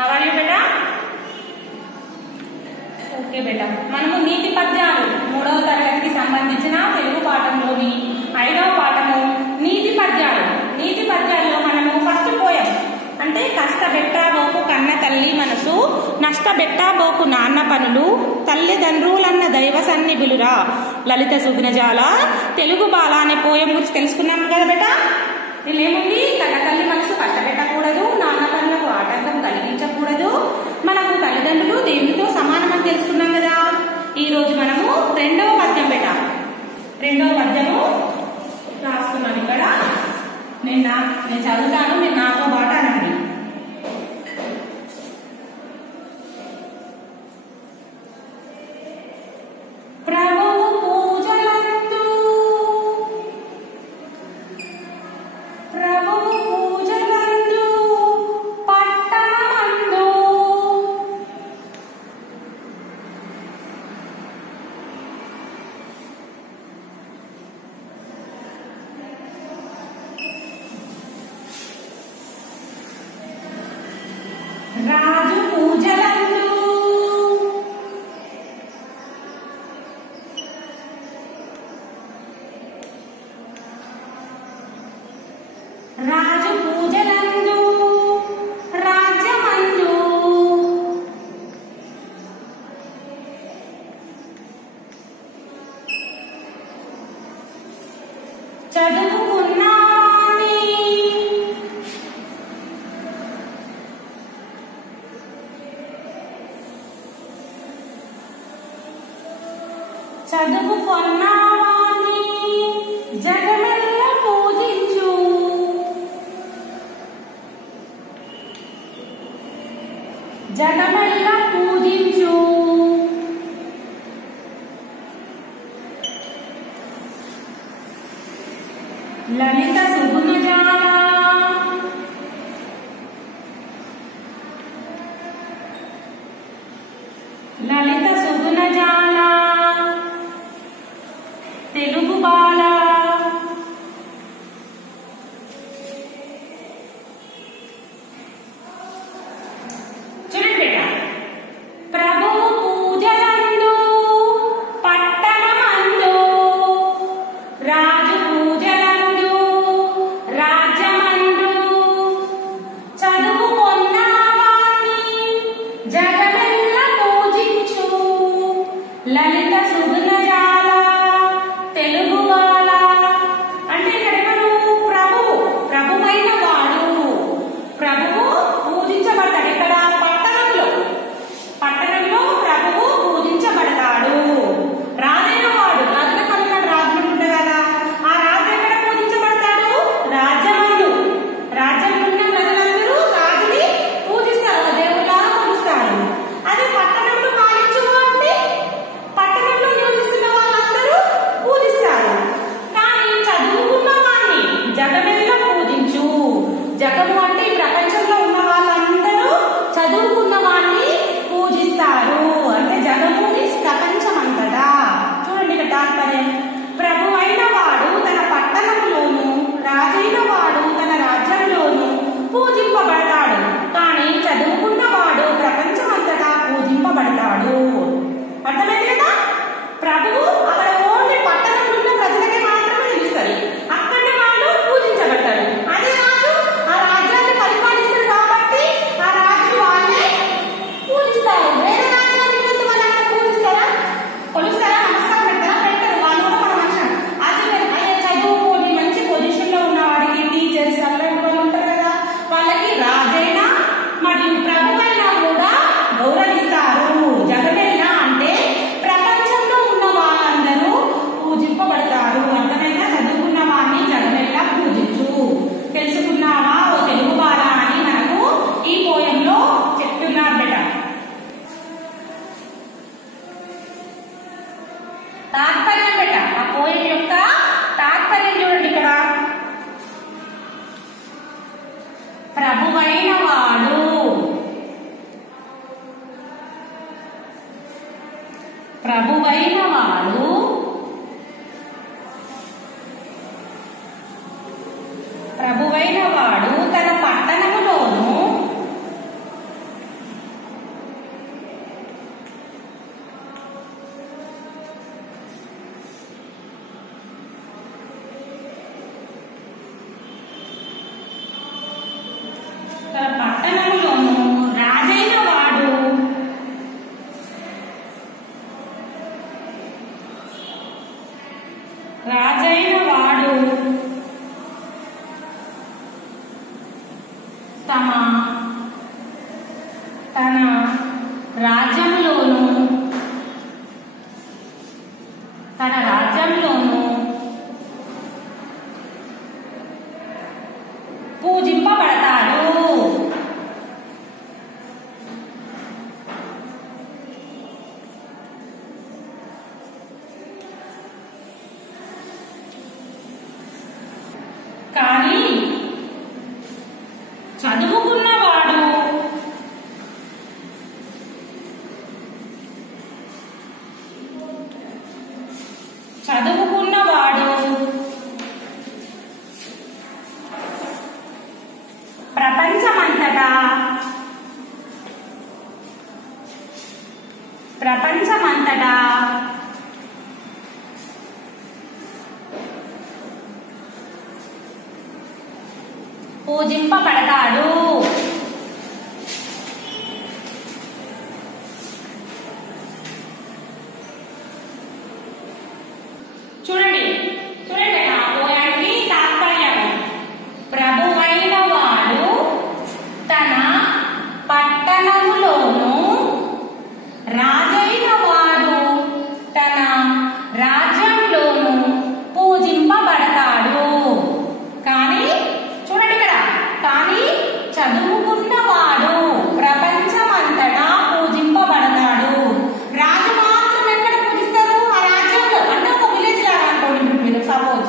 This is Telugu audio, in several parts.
హౌ ఆర్ యు బేటా? ఓకే బేటా, మనము నీతి పద్యాలు 3వ తరగతికి సంబంధించిన తెలుగు పాఠంలోని 5వ పాఠము నీతి పద్యాలు. నీతి పద్యాల్లో మనము ఫస్ట్ పోయం అంటే కష్టబెట్టాబోకు కన్న తల్లి మనసు, నష్టబెట్టాబోకు నాన్న పనులు, తల్లిదండ్రులన్న దైవ సన్నిధులురా, లలిత సుగుణజాల, తెలుగు బాల అనే పోయం గురించి తెలుసుకున్నాం కదా బేటా. దీనిలో ఏముంది? కన్న తల్లి మనసు కష్టపెట్టకూడదు, నాన్న పనులకు ఆటంకం కలిగించకూడదు, మనకు తల్లిదండ్రులు దేవునితో సమానమని తెలుసుకున్నాం కదా. ఈ రోజు మనము 2వ పద్యం బేటా. 2వ పద్యము రాసుకున్నాం ఇక్కడ. నేను చదువుతాను, మీరు నాతో పాటు అనండి. ప్రభువు పూజలందు, ప్రభువు పూజలందు పట్టణమందు, రాజు పూజలందు, రాజు పూజలందు రాజ్యమందు, చదువుకున్నాని చదువుకున్నాని జగమెల్ల పూజించు, జగమెల్ల పూజించు, లలిత సుగుణజాల, లలిత సుగుణజాల, తెలుగు బాల, చూడండి బేటా. ప్రభువు పూజలందు పట్టణమందు, రాజు పూజలందు రాజ్యమందు, చదువుకొన్నవాని జగమెల్ల పూజించు, లలిత సుగుణజాల, తెలుగు బాల. అంటే ఇక్కడ ఎవరు? ప్రభువు, ప్రభువైన వాడు. ప్రభువు పూజించబడతాడు. ఇక్కడ పట్టణంలో, పట్టణంలో ప్రభువు పూజించబడతాడు. రాజైన వాడు, రాజుల కన్నా రాజులు ఉంటాడు కదా, ఆ రాజు ఎక్కడ పూజించబడతాడు? రాజ్యమందు. రాజ్యంలో ఉన్న ప్రజలందరూ రాజుని పూజిస్తారు, దేవుళ్ళ కొలుస్తారు. అదే పట్టణంలో పాలించు అంటే పట్టణంలో నివసిస్తున్న వాళ్ళందరూ పూజిస్తారు. కానీ చదువుకున్న వాడిని జగమెల్ల పూజించు. జగము అంటే ఈ ప్రపంచంలో ఉన్న వాళ్ళందరూ చదువుకున్న వాడిని పూజిస్తారు. అంటే జగము మీన్స్ ప్రపంచం అంతటా. చూడండి ఇక్కడ తాత్పర్యం. ప్రభు అయిన వాడు తన పట్టణంలోను, రాజైన వాడు తన రాజ్యంలోను పూజింపబడతాడు. కానీ చదువుకున్న వాడు ప్రపంచమంతటా పూజింపబడతాడు. అర్థమైంది కదా? ప్రభువు అక్కడ ఓన్లీ పట్టణంలో ఉన్న ప్రజలకే మాత్రమే తెలుస్తుంది. అక్కడ వాళ్ళు పూజించబడతారు. అదే రాజు ఆ రాజ్యాన్ని పరిపాలిస్తారు కాబట్టి ఆ రాజు వాళ్ళే పూజిస్తారు. వేరే రాజ్యాన్ని ఉన్నంత వాళ్ళు అక్కడ పూజిస్తారా? కొలుస్తారా? నమస్కారం పెడతారా? పెట్టరు. వాళ్ళు కూడా మన మనుషులు. అదే చదువుకొని మంచి పొజిషన్ లో ఉన్న వాడికి టీచర్స్ అలాంటి వాళ్ళు ఉంటారు కదా, వాళ్ళకి రాజైనా మరియు ప్రభువైనా కూడా గౌరవిస్తారు. జగమెల్ల అంటే ప్రపంచంలో ఉన్న వాళ్ళందరూ పూజింపబడతారు. అర్థమైనా? చదువుకున్న వాడిని జగమెల్ల పూజించు. తెలుసుకున్నావా ఓ తెలుగు బాల అని మనకు ఈ పోయంలో చెప్తున్నారు బేట. తాత్పర్యం బేట, ఆ పోయం యొక్క తాత్పర్యం చూడండి ఇక్కడ. ప్రభువైన వాడు, ప్రభువైన వాడు ప్రభువైన వాడు తన పట్టణములోను తన రాజ్యంలోను పూజింపబడతాడు. కానీ చదువుకున్నవాడు ప్రపంచమంతటా పూజింపబడతాడు. చూడండి ఆ పోయానికి తాత్పర్యం. ప్రభువైన వాడు తన పట్టణములోను, రాజైన వాడు తన రాజ్యంలోను పూజింపబడతాడు. కానీ చూడండి ఇక్కడ, కానీ చదువుకున్నవాడు ప్రపంచమంతటా పూజింపబడతాడు. రాజు మాత్రం ఎక్కడ పూజిస్తారు? ఆ రాజ్యంలో. అంటే ఒక విలేజ్ లాగా అనుకోండి, మీరు సపోజ్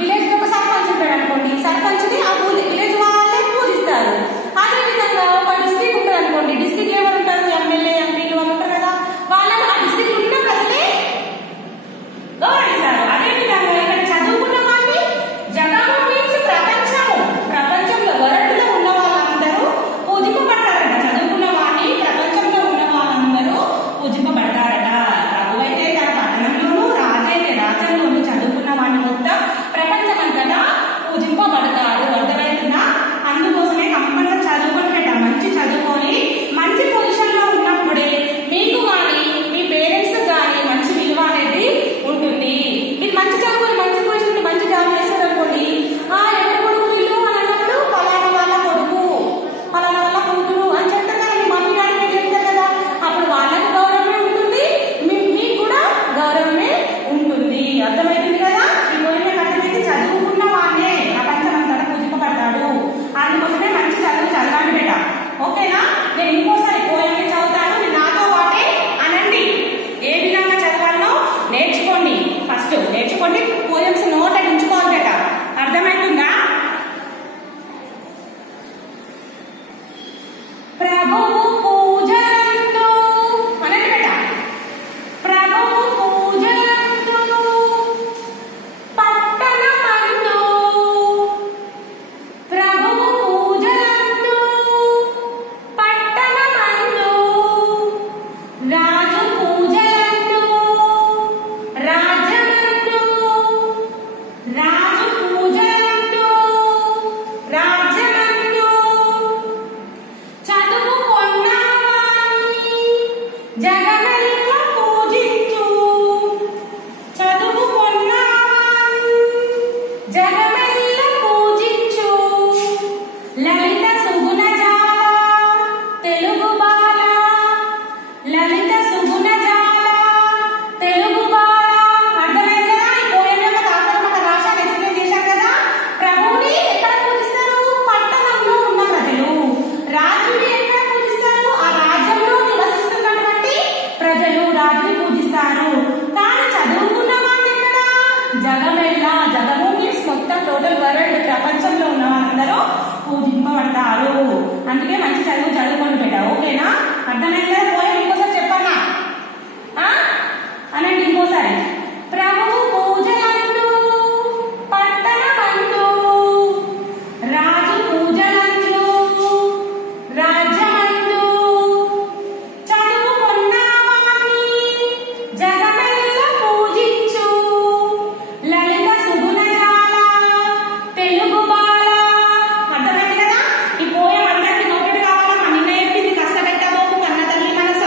విలేజ్ లో ఒక సర్పంచ్ ఉంటాడు అనుకోండి, సర్పంచ్ని ఆ విలేజ్ వాళ్ళే పూజిస్తారు. అదే విధంగా ఒక డిస్ట్రిక్ట్ ఉంటుంది అనుకోండి, డిస్ట్రిక్ట్ ఎవరు ఉంటారు? ఎమ్మెల్యే, ఎంపీలు వాళ్ళు ఉంటారు కదా, వాళ్ళని ఆ డిస్ట్రిక్ట్ ఉన్న ప్రజలే గౌరవిస్తారు. అదే విధంగా ఇక్కడ చదువుకున్న వాడిని జగము మీన్స్ ప్రపంచంలో వరల్డ్లో ఉన్న వాళ్ళందరూ పూజింపబడతారట. చదువుకున్న వాడిని ప్రపంచంలో ఉన్న వాళ్ళందరూ పూజింపబడతారట. ప్రభువైతే తన పట్టణంలోను, రాజైతే రాజ్యంలోను చదువుకున్న వాడిని మొత్తం ప్రపంచమంతటా పూజింపబడతారు. అర్థమవుతుందా? అందుకోసమే కంపల్సరీ చదువుకుంటారట. మంచి చదువుకొని మంచి పొజిషన్ లో ఉన్నప్పుడే మీకు కానీ మీ పేరెంట్స్ కానీ మంచి విలువ అనేది ఉంటుంది. మీరు మంచి చదువుకొని మంచి పొజిషన్ మంచి జాబ్ చేస్తారు అనుకోండి, ఎవరి కొడుకు వీళ్ళు అని అన్నప్పుడు పలానా వాళ్ళ కొడుకు, పలానా వాళ్ళ కూతురు అని చెప్తారు కదా, మీ మమ్మీ డాడీ మీరు చెప్తారు కదా, అప్పుడు వాళ్ళకు గౌరవమే ఉంటుంది, మీకు కూడా గౌరవమే ఉంటుంది. అర్థమవుతుంది కదా? ఈ పోయిన అర్థమైతే చదువుకున్న వాడినే ప్రపంచమంతా పూజింపబడతాడు. అందుకోసమే మంచి చదువు చదవండి బేట. ఓకేనా? నేను ఇంకోసారి పోయాన్ని చదువుతాను, మీరు నాతో పాటే అనండి. ఏ విధంగా చదవాలో నేర్చుకోండి. ఫస్ట్ నేర్చుకోండి, పోయమ్స్ నోట్ అని ఉంచుకోవాలి బేట. అర్థమవుతుందా? ప్రభువు పూజలందు అనండి బేట. ప్రభువు పూజలందు పట్టణమందు, ప్రభువు పూజలందు పట్టణమందు, రాజు పూజలందు రాజ్యమందు, రాజు పూజలందు రాజ్యమందు చదువుకొన్నవాని జగమెల్ల పూజించు, చదువుకొన్నవాని జగమెల్ల పూజించు, లలిత సుగుణజాల తెలుగు బాల, లలిత సుగుణజాల తెలుగు బాల. అర్థమైంది కదా? ఈ పోయం యొక్క తాత్పర్యం రాశాను, ఎక్స్ప్లెయిన్ చేశాను కదా. ప్రభువుని ఎక్కడ పూజిస్తారు? పట్టణంలో ఉన్న ప్రజలు. రాజుని ఎక్కడ పూజిస్తారు? ఆ రాజ్యంలో నివసిస్తున్నటువంటి ప్రజలు రాజుని పూజిస్తారు. కానీ చదువుకున్న వాళ్ళు ఎక్కడ? జగమెల్లా, జగము మీన్స్ మొత్తం టోటల్ వరల్డ్, ప్రపంచంలో ఉన్న వాళ్ళందరూ పూజింపబడతారు. అందుకే మంచి చదువు చదువుకొని పెట్ట. ఓకేనా? అర్థమైంది కదా? పోయి ఇంకోసారి చెప్పన్నా అనండి ఇంకోసారి. ప్రభువు పూజలందు పట్టణమందు, రాజు పూజలందు రాజ్యమందు, చదువుకొన్నవాని జగమెల్ల పూజించు, లలిత సుగుణజాల తెలుగు బాల. అర్థమైంది కదా? ఈ పోయం అందరికి నోటెడ్ కావాలమ్మా. నిన్న చెప్పింది కష్టపెట్టబోకు కన్న తల్లి మనస.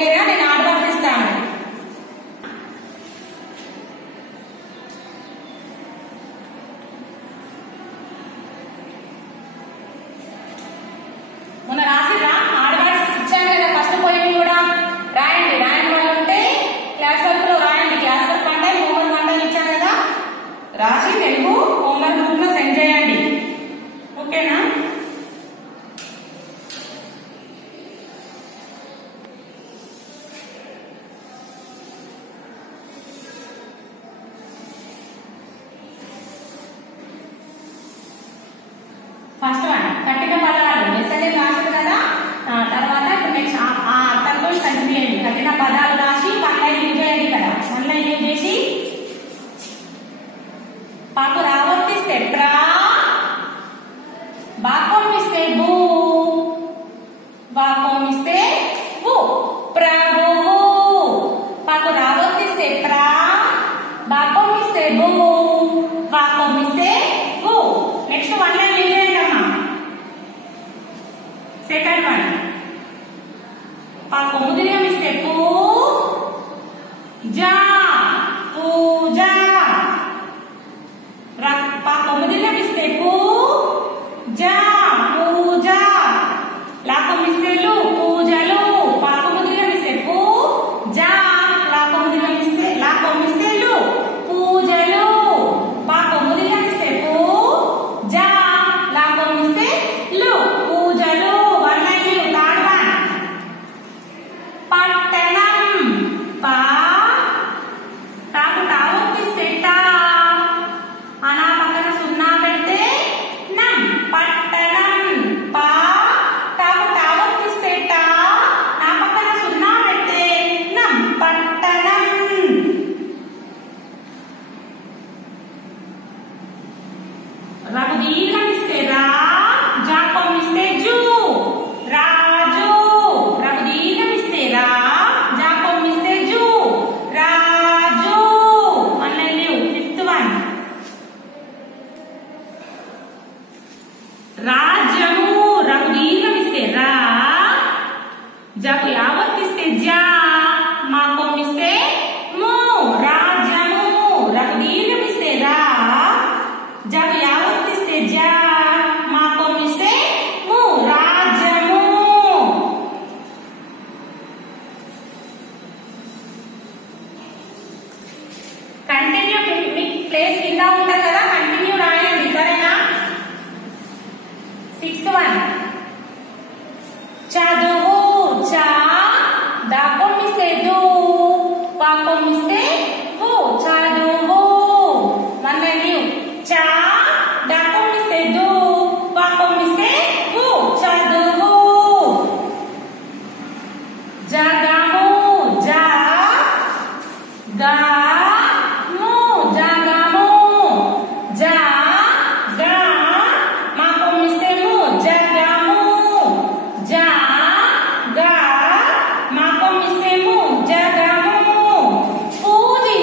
ఓకేనా? నేను ఆర్డర్ ఇస్తాను. మొన్న రాసిరా ఆర్డర్స్ ఇచ్చాను కదా, ఫస్ట్ పోయి కూడా రాయండి. రాయండి వాళ్ళు ఉంటే క్లాస్ వర్క్ లో రాయండి. క్లాస్ వర్క్ అంటే హోంవర్క్ అంటే ఇచ్చాను కదా, రాసి తెలుగు హోంవర్క్ గ్రూప్ లో సెండ్ చేయండి. ఓకేనా? ఫస్ట్ వన్ కఠిన పదాలు మెసేజ్ రాశారు కదా, తర్వాత నెక్స్ట్ అర్థంతో కంటిన్యూ చేయండి. కఠిన పదాలు రాసి వన్ లైన్ యూజ్ చేయండి. ఇక్కడ వన్ లైన్ యూజ్ చేసి పాకు రావర్తిస్తే ప్రా, బాకొమిస్తే బూ, వాకొమిస్తే వు, ప్రభువు. పాకు రావర్తిస్తే ప్రా, బాకొమిస్తే బూ, వాకొమిస్తే వు. నెక్స్ట్ వన్ లైన్ యూజ్ చేయండి అమ్మా. సెకండ్ వన్ పాకు ముదిరియం ఇస్తే పూ, జా, పూజా. పాకు ముదిరియం ఇస్తే పూ, జా, పూజా. లాకం ఇస్తే లు, పూజలు. పాకు ముదిరియం ఇస్తే పూ, జా, లాకం ముదిరియం ఇస్తే లాకం ఇస్తే లు, పూజలు. పాకు ముదిరియం ఇస్తే పూ, జా, లాకం ఇస్తే లు, పూజలు. వన్ లైన్ థర్డ్ వన్ పట్టణం. పా, తాకు తావొత్తిస్తే టా, అనా పక్కన సున్నా పెడితే నం, పట్టణం. పా, తాకు తావొత్తిస్తే టా, నా పక్కన సున్నా పెడితే నం, పట్టణం. రఘు దీర్ఘం ఇస్తే రా, జాకం ఇస్తే జూ, రాజు. రఘు దీర్ఘం ఇస్తే రా, జాకం ఇస్తే జూ, రాజు. One line leave. Fifth one రాజ్యము. రఘు దీర్ఘం ఇస్తే రా, జాకు యావత్తిస్తే జా, మాకం ఇస్తే ము, రాజ్యము. రఘు దీర్ఘం ఇస్తే రా, జాకు యావత్తిస్తే జా, మాకం ఇస్తే ము, రాజ్యము. కంటిన్యూ మీ ప్లేస్ కింద ఉంటుంది కదా, కంటిన్యూ రాయండి. సరేనా? సిక్స్త్ వన్ చదువు. చా, దాకం ఇస్తే దు, పాకం ఇస్తే వు, చదువు. One line leave. చా, దాకం ఇస్తే దు, పాకం ఇస్తే వు, చదువు. జగము. జా, గా, ము, జగము. జా, గా, మాకం ఇస్తే ము, జగము. జా, గా, మాకం ఇస్తే ము, జగము. పూజి.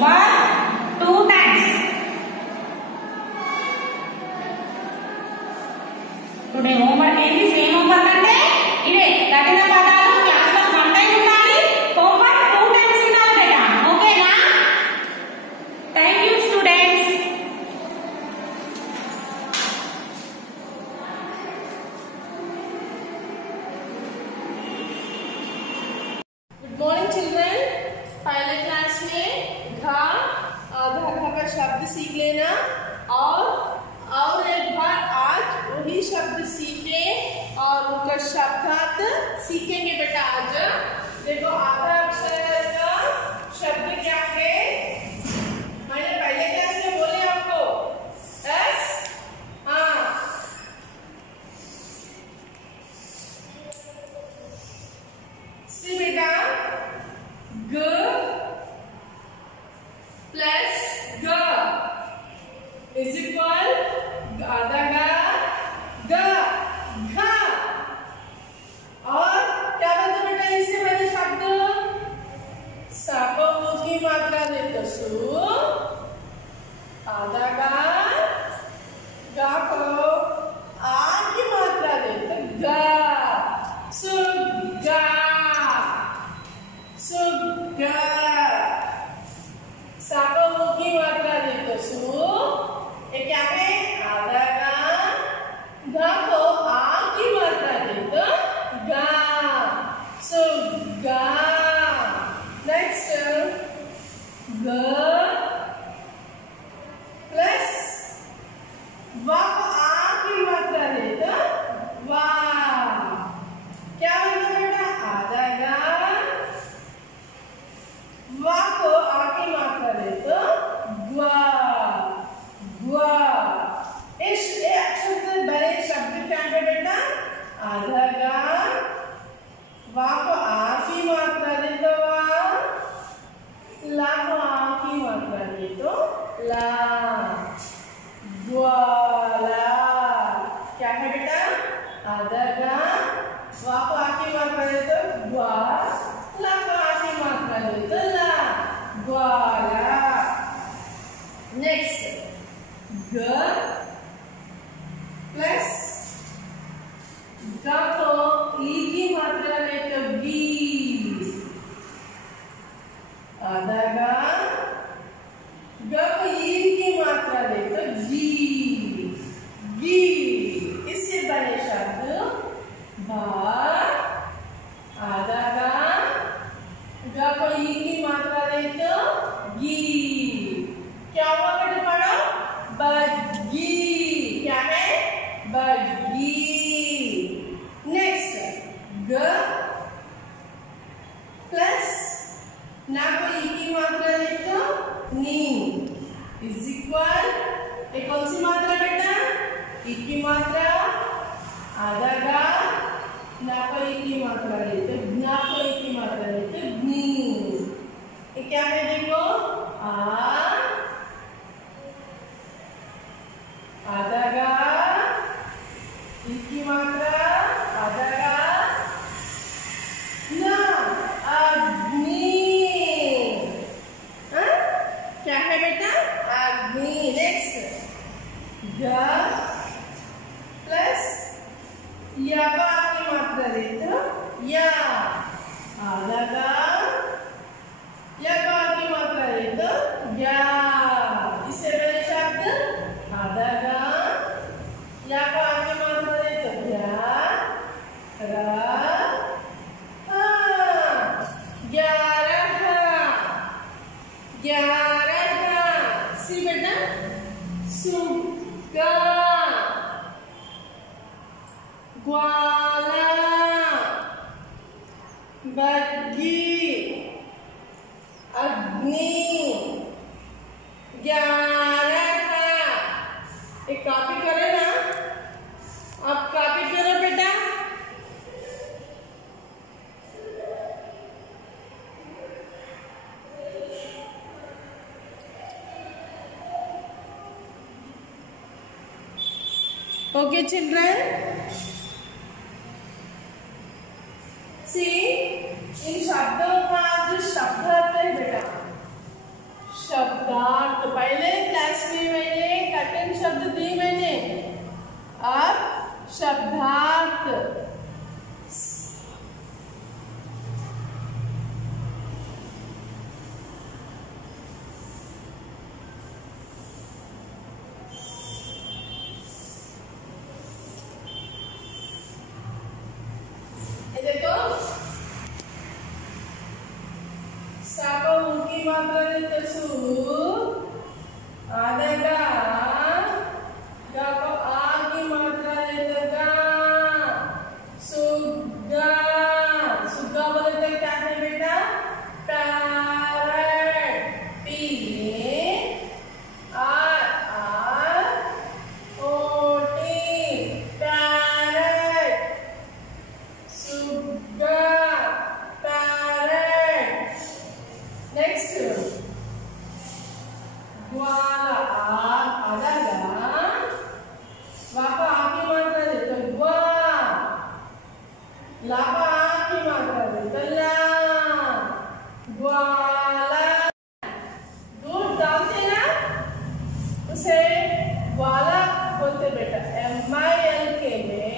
homework 2 times. Today homework ఏంటి? సేమ్ homework అంటే ఇవే కఠిన పదాలు క్లాస్ లో 1 time ఉండాలి, homework 2 times ఉండాలి బేటా. ఓకేనా? Thank you students. Good morning children. पहले क्लास में घा आधा घा का शब्द सीख लेना और एक बार आज वही शब्द सीखे और उनका शब्दार्थ सीखेंगे बेटा। आज देखो आधा अक्षर का शब्द क्या है? मैंने पहले क्लास में बोले आपको एस। हाँ, सी बेटा ग प्लस ग इज इक्वल आधा ग घ। और क्या बनता बेटा इससे पहले शब्द साको की मात्रा देते सु आधा ग को आ की मात्रा देते ग सुगा सुगा। साको की मात्रा देते सु ये क्या है? आधा गा को आ की मात्रा देते गा सुगा। नेक्स्ट ग प्लस वा को आ की मात्रा देते वा। क्या बनता बेटा? आधा गा वा को आ की मात्रा देते ग्वा ग्वा। इस अक्षर से बड़े शब्द क्या है बेटा? आधा गा वा को आ की मात्रा दे दो वा, ला को आ की मात्रा दे दो ला, ग्वाला। क्या है बेटा? आधा गा वा को आ की मात्रा दे दो ग्वा, ला को आ की मात्रा दे दो ला, ग्वाला। नेक्स्ट ग प्लस ग को ई की मात्रा में तो गी। आधा ग को ई की मात्रा दे तो गी गी। इससे बने शब्द भा। आधा ग को ई की मात्रा दे तो गी। क्या हुआ बेटा? पढ़ो बग्गी। क्या है? बग्गी। नेक्स्ट ग प्लस ना को ई की मात्रा दे तो नी इज इक्वल ये कौन सी मात्रा बेटा? ई की मात्रा। आधा गा ना को ई की मात्रा दे तो ना को ई की मात्रा दे तो नी। ये क्या है? देखो आधा गा ई की मात्रा आधा गा ना अग्नि। क्या है बेटा? अग्नि। नेक्स्ट ग प्लस या की मात्रा दे तो या। आधा गा या की मात्रा दे तो या। इससे पहले शब्द आधा गा या को आगे मात्रा दे तो या रा। ग्यारह। सी बेटा सुगा ग्वाला बग्गी अग्नि 11। एक कॉपी करो ना, आप कॉपी करो बेटा। ओके चिल्ड्रन, सी इन शब्दों का जो शब्द आते हैं बेटा, शब्दार्थ। पहले क्लास में मैंने कठिन शब्द दी मैंने, अब शब्दार्थ। देखो साको की मात्रा देते सु आदेगा, गा को आ की मात्रा देते गा, सुग्गा। सुग्गा बोलते क्या है बेटा? Parrot. P R O T parrot, सुग्गा, पैरट। नेक्स्ट ग्वाला, आदागा, वापा आकी मात्रा देते ग्वा, लापा आकी मात्रा देते ला, ग्वाला। दूध डालते ना उसे ग्वाला बोलते बेटा। MILK में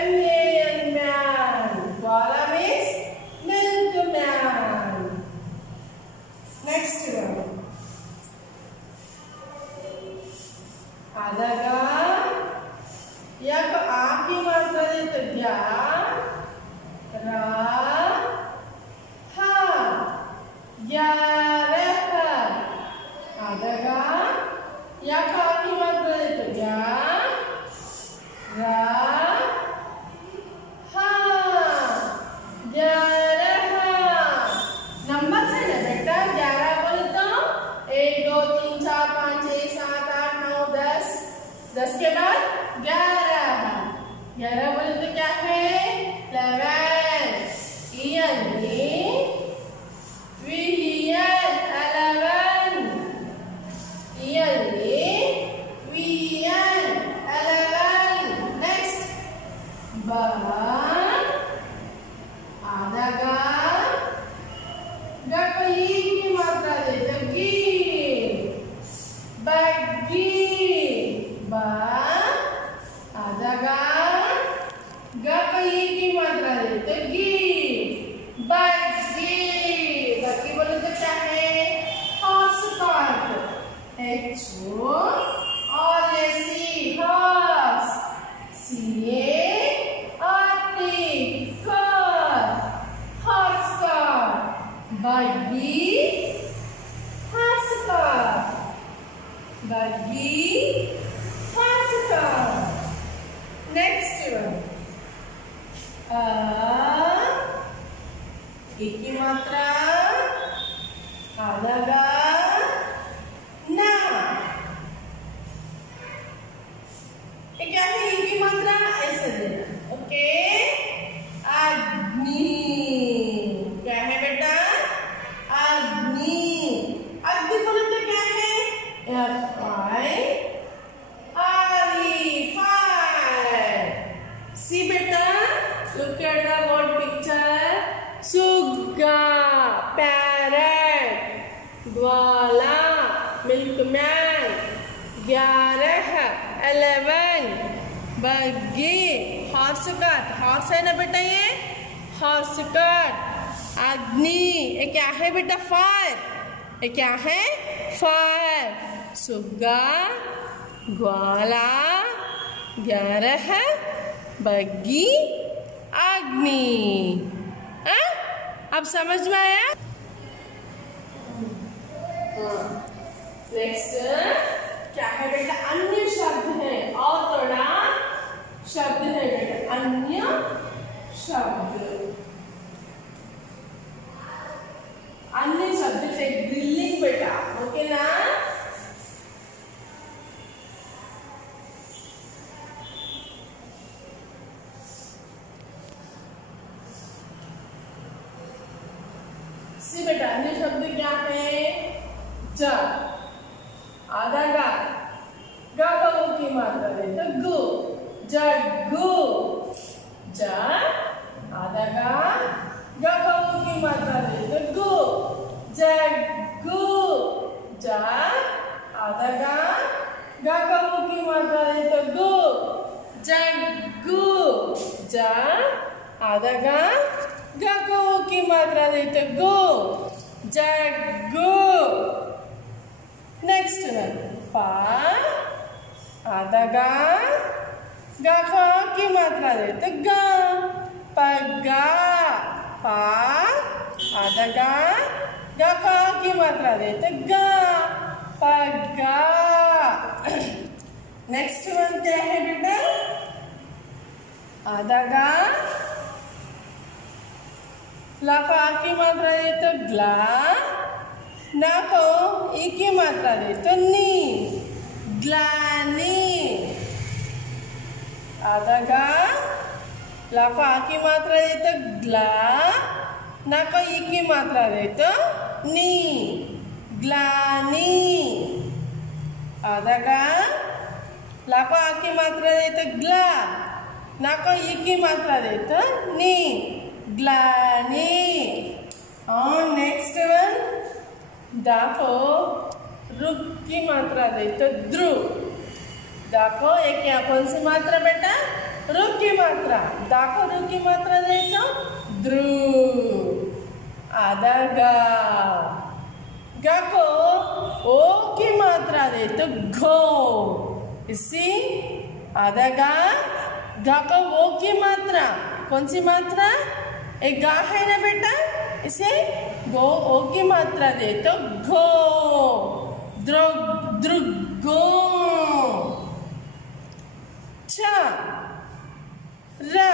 MAN man, ग्वाला means milkman। नेक्स्ट आदागा, या तो आ की मात्रा देते ग्या, रा, हा, ग्यारह। आदागा, या तो आ की मात्रा देते ग्या, रा, हा, 11। नंबर से ना बेटा 11 बोले तो 1 2 3 4 5 6 7 8 9 10, 10 के बाद 11। 11 बोले तो क्या है? 11। नेक्स्ट आदागा, गा को ई की मात्रा देते गी, बग्गी। बा आदागा, गा को ई की मात्रा देते गी, बग्गी। बग्गी बोले तो क्या है? Horse cart. HORSE horse, CART cart, horse cart. बग्गी, हॉर्स कार, बग्गी, हॉर्स कार। नेक्स्ट एक की मात्रा, आदागा, ना। क्या है एक की मात्रा? ऐसे देना। ओके, अग्नि। क्या है बेटा? अग्नि। अग्नि बोले तो क्या है? FIRE, fire. सी बेटा, look at the word picture. सुग्गा, पैरट, ग्वाला, मिल्कमैन, 11, 11, बग्गी, हॉर्स कार्ट। हॉर्स है ना बेटा ये, हॉर्स कार्ट। अग्नि, ये क्या है बेटा? फायर। ये क्या है? फायर। सुग्गा, ग्वाला, 11, बग्गी, अग्नि। अब समझ में आया? नेक्स्ट क्या है बेटा? अन्य शब्द है, और थोड़ा शब्द है बेटा, अन्य शब्द। अन्य शब्द से ग्रिलिंग बेटा, ओके ना? सी बेटा, अन्य शब्द क्या है? ज, आधा गा, गा को की मात्रा देते गु, जग्गू। ज, आधा गा, गा को की मात्रा देते गु, जग्गू। गा गा को की मात्रा देते गो जग्गू। नेक्स्ट वन पा आधा गा को की मात्रा देते गा पग्गा पा आधा गा को की मात्रा देते गा पग्गा। नेक्स्ट वन क्या है बेटा आधा गा ला को आ की मात्रा दे तो ग्ला ना को ई की मात्रा दे तो नी ग्लानी। आधा गा ला को आ की मात्रा दे तो ग्ला ना को ई की मात्रा दे तो नी ग्लानी। आधा गा ला को आ की मात्रा दे तो ग्ला ना को ई की मात्रा दे तो नी ग्लानी। और नेक्स्ट वन दा को रुक की मात्रा दे तो ध्रुव। दा को एक यहाँ कौन सी मात्रा बेटा रुक की मात्रा दा को रुक की मात्रा दे तो ध्रुव। आधा गा को ओ की मात्रा दे तो घो। इसी आधा गा को वो की मात्रा कौन सी मात्रा एक गा है ना बेटा इसे गो ओ की मात्रा दे तो घो द्रुगो। चा रा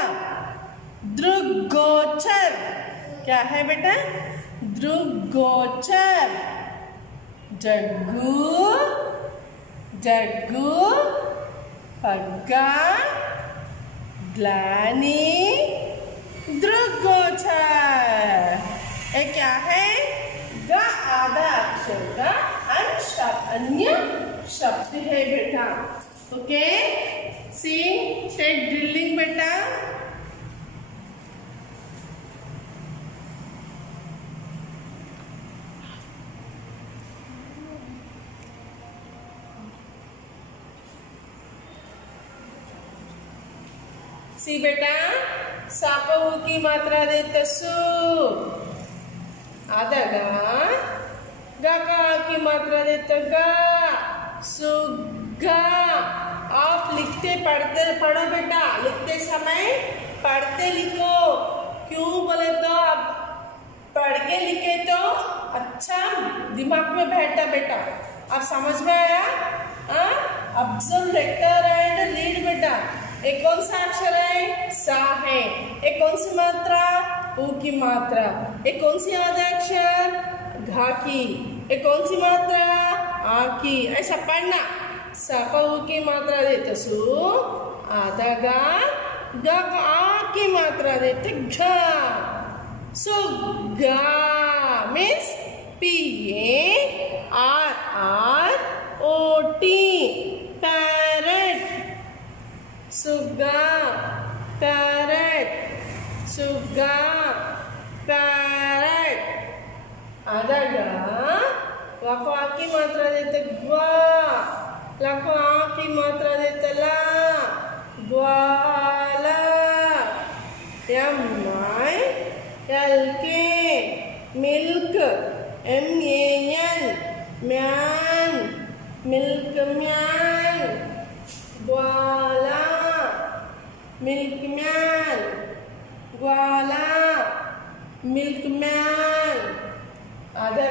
द्रुगोचर क्या है बेटा द्रुगोचर। जग्गू जग्गू पग्गा ग्लानी द्रुगोचर। ये क्या है गा आधा अक्षर का अन्य शब्द है बेटा। ओके सी टेक ड्रिलिंग बेटा। सी बेटा सा को ऊ की मात्रा देते सु। आधा गा का आ की मात्रा देते गा सुगा। आप लिखते पढ़ते पढ़ो बेटा लिखते समय पढ़ते लिखो। क्यों बोले तो अब पढ़ के लिखे तो अच्छा दिमाग में बैठता बेटा। अब समझ में आया ऑब्जर्व लेटर एंड रीड बेटा। एक कौन सा अक्षर है सा है। एक कौन सी मात्रा ऊ की मात्रा। एक कौन सी आधा अक्षर घा की। एक कौन सी मात्रा आ की। ऐसा पढ़ना सा को ऊ की मात्रा देते सु। आधा गा को आ की मात्रा देते घा सुगा मीन्स PARROT पैरेट। सुगा पैरेट सुगा पैरेट। आधा गा को आ की मात्रा देते ग्वा ला को आ की मात्रा देते ला ग्वाला। MILK मिल्क MAN म्यान मिल्क म्यान। ग्वाला मिल्क मैन ग्वाला मिल्क मैन। आधा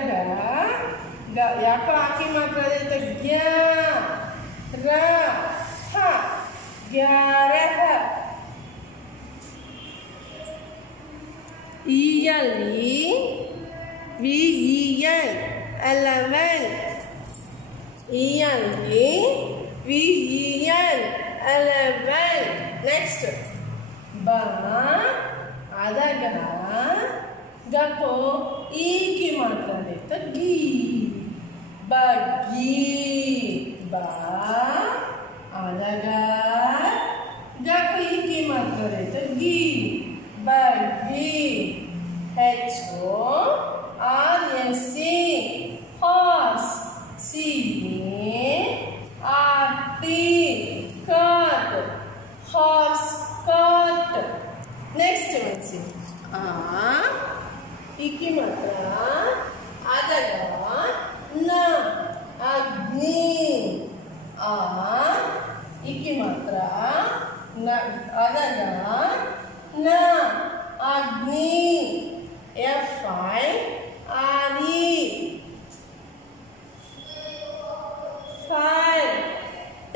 गा या को आ की मात्रा देते ग्या रा हा ग्यारह। ELEVEN 11 ELEVEN 11। नेक्स्ट बा आधा गा को ई की मात्रा देते गी बगी। बा आधा गा को ई की मात्रा देते गी बगी। HORSE horse CART cart horse cart। Next one सी ई की मात्रा आ जाएगा न, अग्नि। आ ई की मात्रा न आ जाएगा न, अग्नि। F-I-R-E, fire।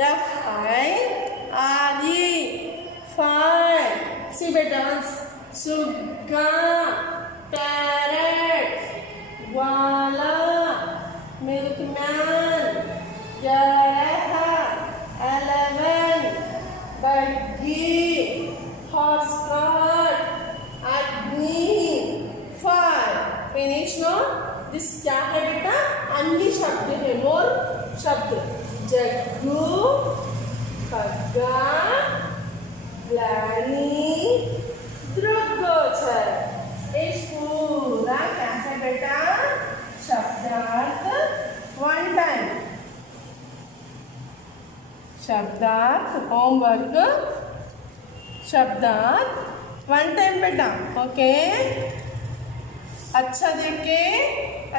F-I-R-E, fire। See बेटा, सुग्गा, पैरट, ग्वाला, मिल्कमैन, 11, बग्गी, हॉर्स कार्ट, अग्नि, फायर। Finish no. दिस क्या है बेटा? अन्य शब्द है, मोर शब्द। जग्गू, खग्गा, ग्लानी, दृग्गोचर। इस पूरा क्या है बेटा? शब्दार्थ वन टाइम। शब्दार्थ होमवर्क, शब्दार्थ वन टाइम बेटा। ओके, अच्छा देख के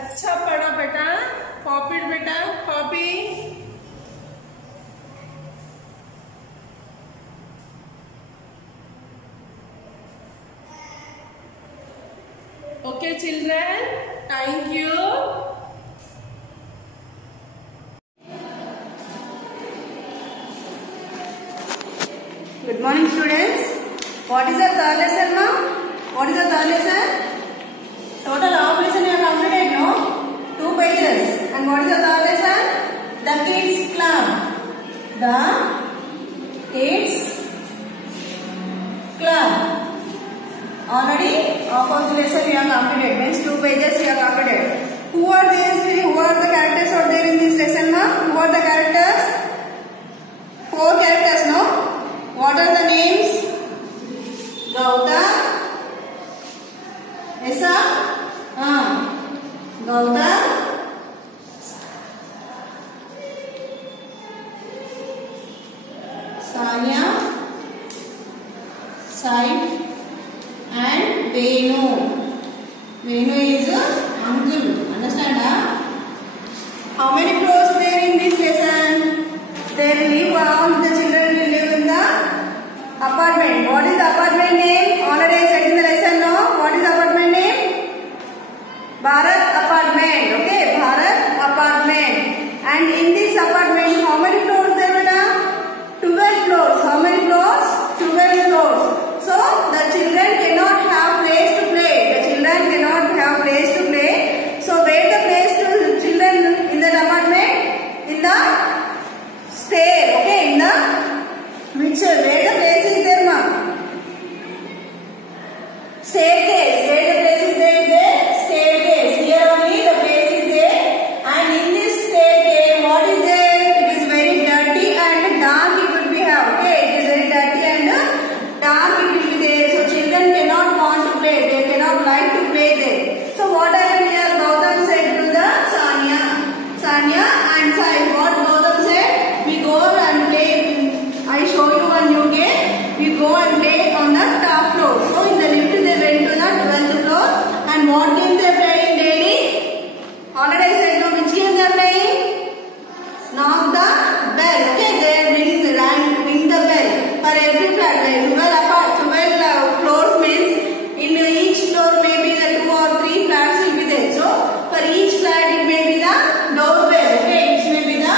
अच्छा पढ़ो बेटा। कॉपी बेटा, copy. Okay children, thank you. Good morning students. What is the third lesson now? What is the third lesson? Total of lesson you have completed, no? 2 pages. And what is the third lesson? The Kids Club. The Kids Club. Already half of the lesson you have completed. Means 2 pages you have completed. Who are these? Who are the characters out there in this lesson now? Who are the characters? 4 characters, no? What are the names? Gautam, Esa, Gautam, Sanya, Saif, and Venu. Venu is uncle. Understand? How many floors there in this lesson? There live all the children will live in the apartment. What is the apartment name? Already I said in the lesson, no? What is the apartment name? Bharat apartment. Okay, Bharat apartment. And in this apartment, how many floors there, beta? 12 floors. How many floors? 12 floors. So the children cannot have place to play. The children cannot have place to play. So where the place to children in that apartment? In the stair. Okay, in the which where the place is there, ma? Staircase. Where the place is there? The staircase. Here only the place is there. And in this staircase, what is there? It is very dirty and dark. It will be have. Okay, it is very dirty and dark. It will be there. So children cannot want to play. They cannot like to play there. So what happened here? Gautam said to the Sanya and Sai. What Gautam said? We go and play. I show you a new game. We go and play on the top floor. So in the lift they went to the 12th floor. And what game they are playing daily? Already I said, no, which game they are playing? Knock the bell. Okay, they ring the bell for every flat. 12 floors means in each floor maybe the 2 or 3 flats will be there. So for each flat it may be the doorbell. Okay, it may be the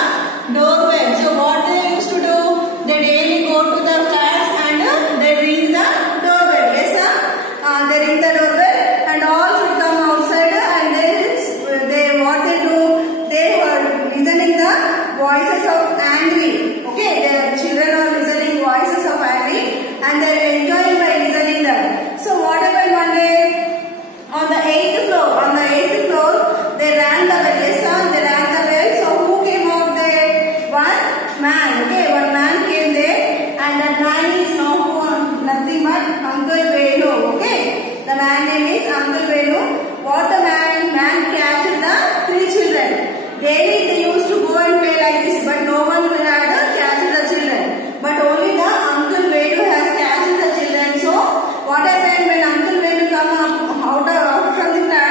doorbell. So what they used to do? They daily go to the flats and they ring the doorbell. Yes, they ring the doorbell and all should come outside and they what they do? They were listening the voices of angry. Okay, their children are listening voices of angry and they are enjoying by listening them. So what happened one day? On the 8th floor, they rang the bell. Yes, they rang the bell. So who came out there? One man. Okay, one man came there, and that man is nothing but Uncle Venu. Okay, the man name is Uncle Venu. What the man captured the 3 children. Daily they used to go and play like this, but no one had captured the children. But only the Uncle Venu has captured the children. So what happened when Uncle Venu come out from the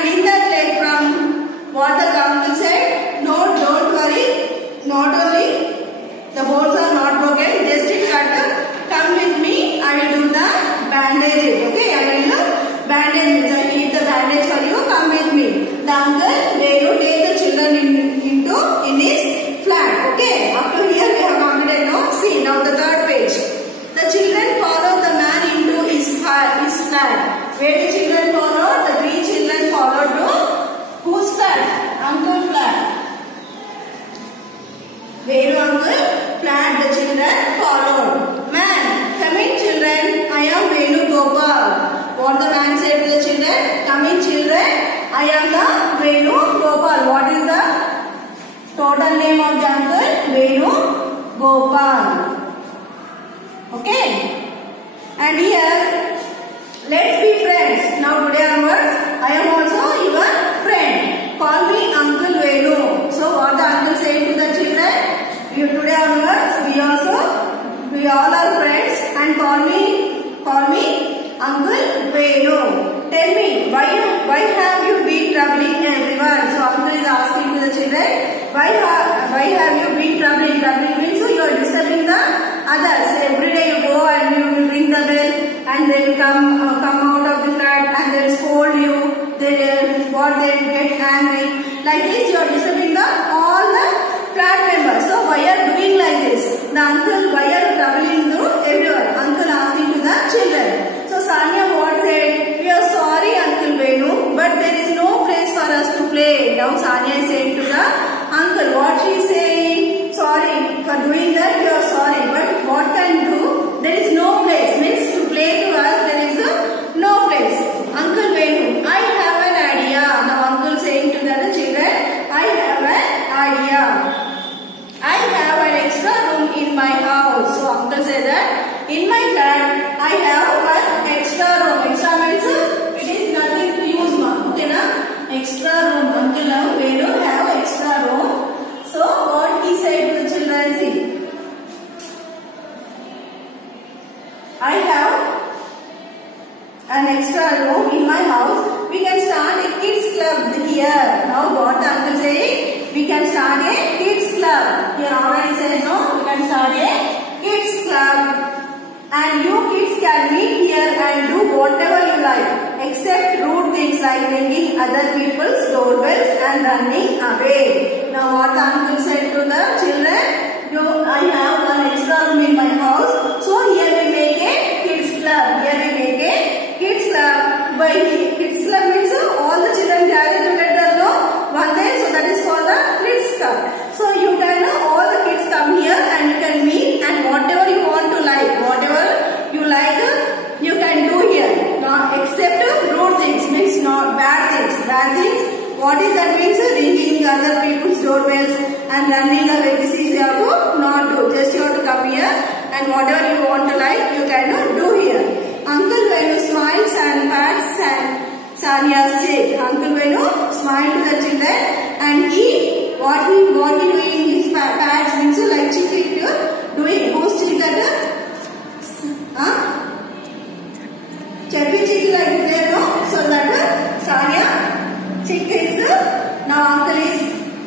And in that lake, from what the uncle said, no, don't worry. Not only the bones are not broken, just cut. Come with me. I will do the bandage. Okay, I will bandage. I keep the bandage for you. Come with me. The uncle, they will take the children in his flat. Okay. Up to here we have completed. No. See now the third page. The children follow the man into his flat. Where the children followed? The 3 children followed to whose flat? Uncle flat. Velu uncle flat. The children followed. Man, come in children. I am Venu Gopal. What the man said to the children? Come in children. I am the Venu Gopal. What is the total name of the uncle? Venu Gopal. Okay. And here, let's be friends. Now today onwards, I am also your friend. Call me Uncle Venu. So what the uncle said to the children? Today onwards, we all are friends and call me Uncle Venu. Tell me, why have you been troubling everyone? So uncle is asking to the children, why have you been troubling? Troubling means you are disturbing the others. Every day you go and you will ring the bell and they will come out of the flat and they will scold you. They get angry. Like this you are disturbing all the flat members. So why are you doing like this? The uncle, why are you troubling to everyone? Uncle asking to the children. So Sanya what said? We are sorry Uncle Venu, but there is no place for us to play. Now Sanya is saying to the uncle, what she is saying? Sorry for doing that, you are sorry, but what can do? There is no place. Means to play to us, there is no place. Uncle Venu, I have an idea. Now uncle saying to the other children, I have an idea. I have an extra room in my house. So uncle said that in my flat I have one extra room. Extra means it is nothing to use, ma. Okay na? Extra room. Uncle now Venu have extra room. So what he said to the children, see. I have an extra room in my house. We can start a kids club here. Now what the uncle saying? We can start a kids club. Here already said no. We can start a kids club. And you kids can meet here and do whatever you like. Except rude things like ringing other people's doorbells and running away. Now what the uncle said to the children? I have one extra room in my house. So here we make a kids club. Here we make a kids club. By kids club means all the children gather together one day. So that is called the kids club. So you can all the kids come here and you can meet and whatever you want to like. Whatever you like you can do here. Now except rude things means not bad things. Bad things. What is that means? Ringing other people's doorbells and running away. This is you have to not do. Just you have to come here and whatever you want to like you can do here. Uncle Venu smiles and pats Sanya's cheek. Uncle Venu smiled to the children and what he doing his pats means like cheek doing. Whose cheek that? Chubby cheek like there no? So that Sanya cheek is now uncle is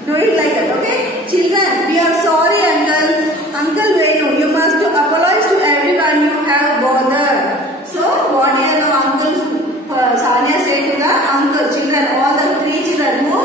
doing like that. Okay, children, we are sorry uncle. Uncle Venu, you must apologize to everyone you have bothered. So what here now uncle Sanya said to the uncle, children, all the 3 children who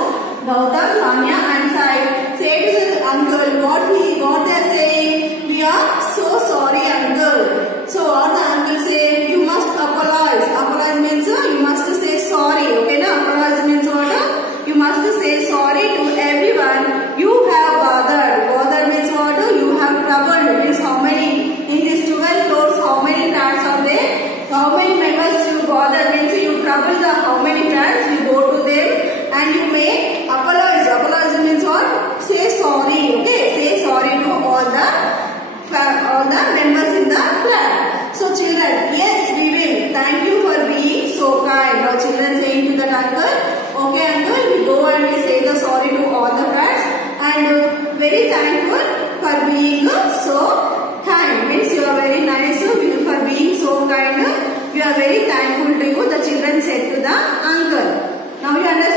Gautam, Sanya and Sai say to the uncle what they are saying. We are so sorry uncle. So what the uncle say? You must apologize. Apologize means you must say sorry. Okay na? Apologize means what? You must say sorry to everyone you have bothered. Bothered means what? You have troubled. Means how many in these 12 floors? How many flats are there? How many members you bother? Means you trouble the how many flats? You go to them and you may apologize. Apologize means what? Say sorry. Okay, say sorry to all the members in the flat. So children, yes we will. Thank you for being so kind. Now children saying to the uncle, okay uncle, we go and we say the sorry to all the flats and very thankful for being so kind. Means you are very nice for being so kind. We are very thankful to you. The children said to the uncle. Now you understand.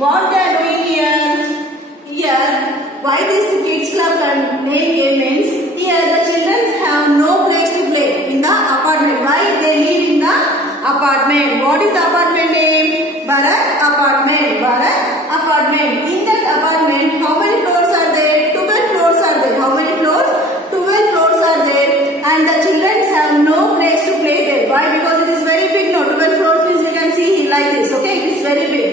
what they are doing here? Here, why this kids club and name game means here the children have no place to play in the apartment. Why they live in the apartment? What is the apartment name? Bharat apartment. Bharat apartment. In that apartment, how many floors are there? 12 floors are there. How many floors? 12 floors are there. And the children have no place to play there. Why? Because it is very big. No, 12 floors means you can see like this. Okay, it is very big.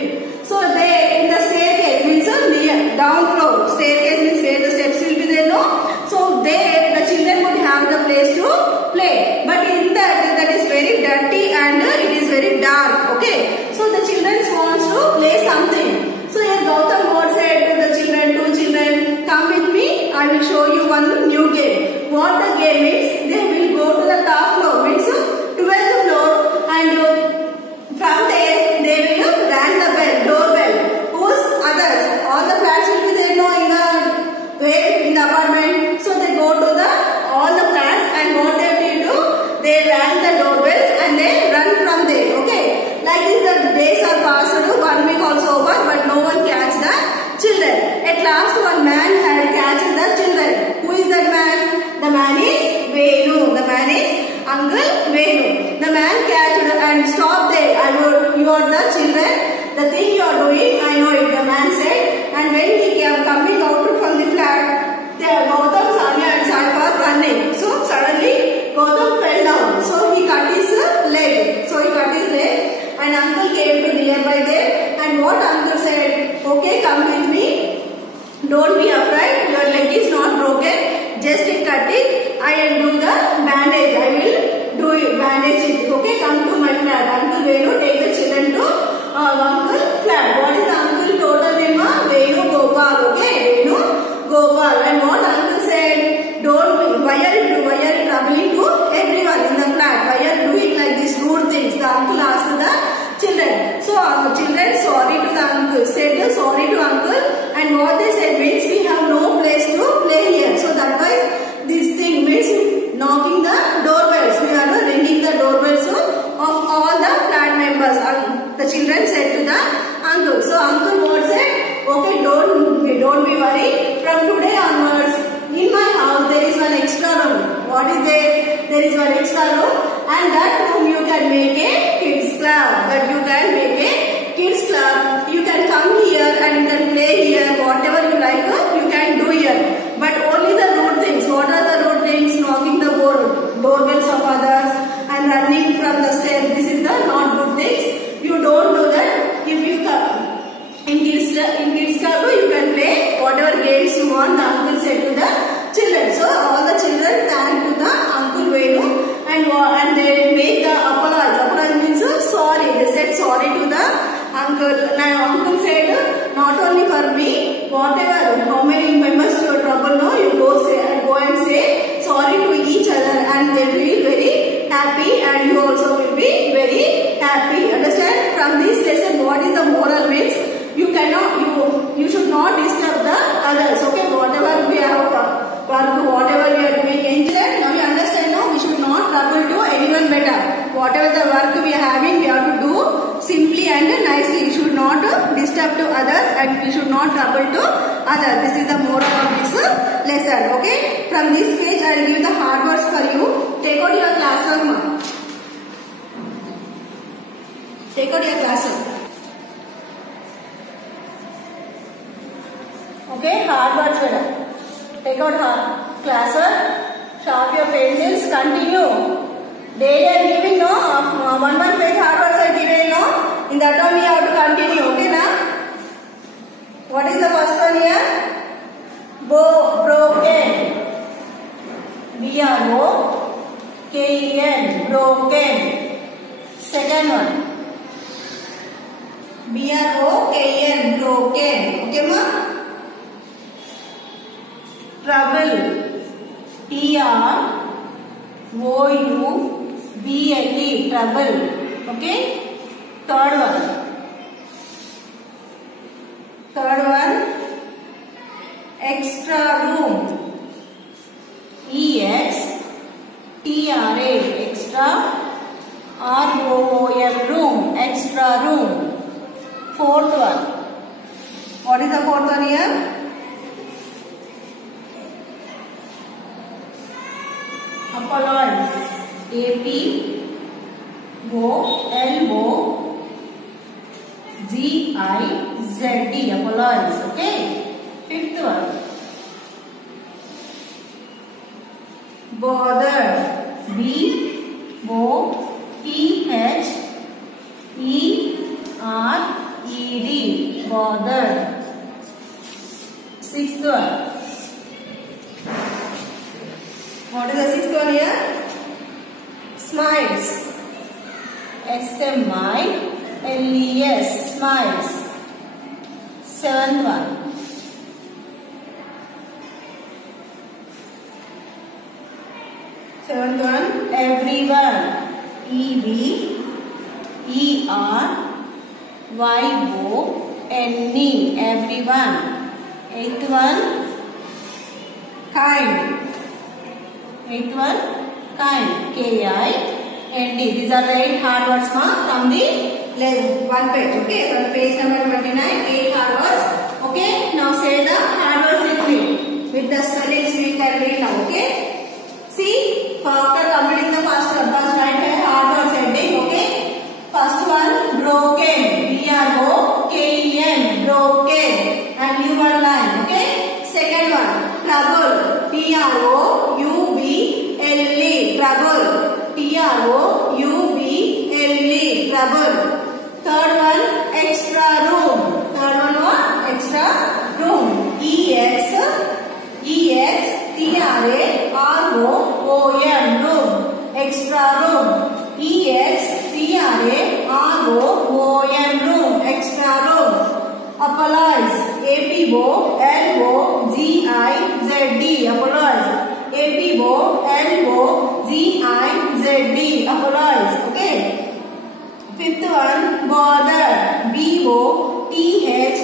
So they in the staircase means near down floor. Staircase means where the steps will be there. No. So there the children would have the place to play. But in that is very dirty and it is very dark. Okay. So the children wants to play something. So here Gautam what said to the children, two children, come with me. I will show you one new game. What the game is? They will go to the top floor. Means 12th floor and from there they will ring the bell, doorbell. Whose others? All the flats will be there no in the apartment. So they go to the all the flats and what they will do? They ring the doorbells and they run from there. Okay. Like this the days are passed. 1 week also over, but no one catch the children. At last one man had catched the children. Who is that man? The man is Venu. The man is Uncle Venu. The man catched and stopped there. You are the children. The thing you are doing, I know it. The man said. And when he came coming out from the flat, Gautam, Sanya and Sai were running. So suddenly Gautam fell down. So he cut his leg. And uncle came to nearby there. And what uncle said? Okay, come with me. Don't be afraid. Your leg is not broken. Just cut it. I will do the bandage. I will do it. Bandage it. Okay, come to my flat. Uncle Venu take the children to uncle flat. What is the uncle total name? Venu Gopal. Okay, Venu Gopal. And what uncle said? Don't. Why are you troubling to everyone in the flat? Why are you doing like these rude things? The uncle asked the children. So children sorry to the uncle. Said sorry to uncle. And what they said means we have no place to play here. So that was this thing means knocking the doorbells. We are ringing the doorbells of all the flat members. The children said to the uncle. So uncle what said? Okay, don't be worried. From today onwards, in my house there is one extra room. What is there? There is one extra room, and that room you can make a kids club. You can come here and you can play here. Whatever you like, you can do here. But only the rude things. What are the rude things? Knocking the doorbells of others and running from the stairs. This is the not good things. You don't do that. If you come in kids club, you can play whatever games you want. The uncle said to the children. So all the children thanked to the Uncle Venu and they made the apology. Apology means sorry. They said sorry to the uncle. Now uncle said not only for me, whatever, how many members you are trouble now, you go and say sorry to each other and they will very happy and you also will be very happy. Understand? From this lesson what is the moral means? You should not disturb the others. Okay, whatever we have whatever we are doing in there, now you understand now we should not trouble to anyone better. Whatever the work we are having, we have to do simply and nicely. You should not disturb to others and we should not trouble to others. This is the moral of this lesson. Okay, from this page I will give the hard words for you. Take out your classroom. Take out your classroom. Okay, hard words better. Take out hard classes, sharp your pencils, continue. Daily I am giving no, one page hard words I am giving no. In that only you have to continue, okay now? What is the first one here? Broken. B-R-O-K-E-N, broken. Second one. B-R-O-K-E-N, broken. Okay ma? Trouble. T-R-O-U-B-L-E, trouble. Okay? Third one, extra room. E-X-T-R-A, extra. R-O-O-M, room, extra room. Fourth one, fourth one here. Apolloids. APOLOGIZD. Apolloids. Okay. Fifth one. Bothered. BOTHERED. Bothered. Sixth one. What is the sixth one here? Smiles. SMILES. Smiles. Seventh one. Seventh one. Everyone. EVERYONE. Everyone. Eighth one. Kind. Eighth one. Kind. KIND. These are the 8 hard words from the one page. Okay, from page number 29. 8 hard words. Okay, now say the hard words with me. With the spellings we can read now. Okay. See, after completing the first write a hard words ending. Okay. First one, broken. BROKEN. Broken. And new one line. Okay. Second one, trouble. TROUBLE. Trouble. TROUBLE. Trouble. Third one, extra room. Third one, what? Extra room. EXTRAROOM. Room. Extra room. EXTRAROOM. Room. Extra room. Apolloids. APOLOGIZD. Apolloids. APOLOGIZD. Apolloids. Okay. Fifth one, bothered. BOTHERED.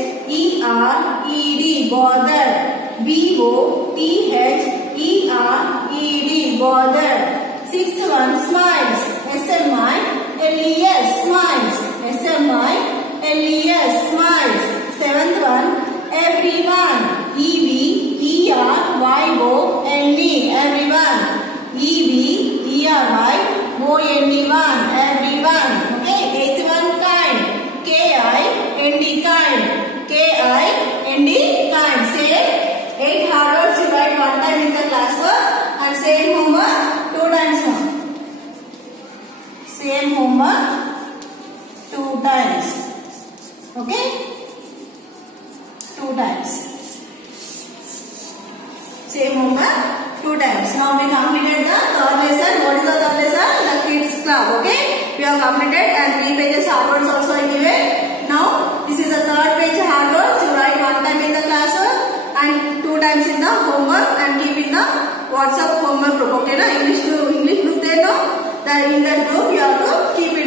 Bothered. BOTHERED. Bothered. Sixth one, smiles. SMILES. Smiles. SMILES. Smiles. Seventh one, everyone. EVERYONE. Everyone. EVERYONE. Everyone. Okay. Eighth one, kind. KIND. Kind. KIND. Kind. Say 8 hard words you write one time in the classwork and same homework 2 times more. Same homework 2 times. Okay? 2 times. Same homework 2 times. Now we completed the third lesson. What is the third lesson? The kids club. Okay? We have completed and 3 pages hard words also given. Now this is the third page hard words. You write one time in the classwork and 2 times in the homework and keep in the WhatsApp homework group. Okay? Na? English group there. No? That in that group you have to keep it.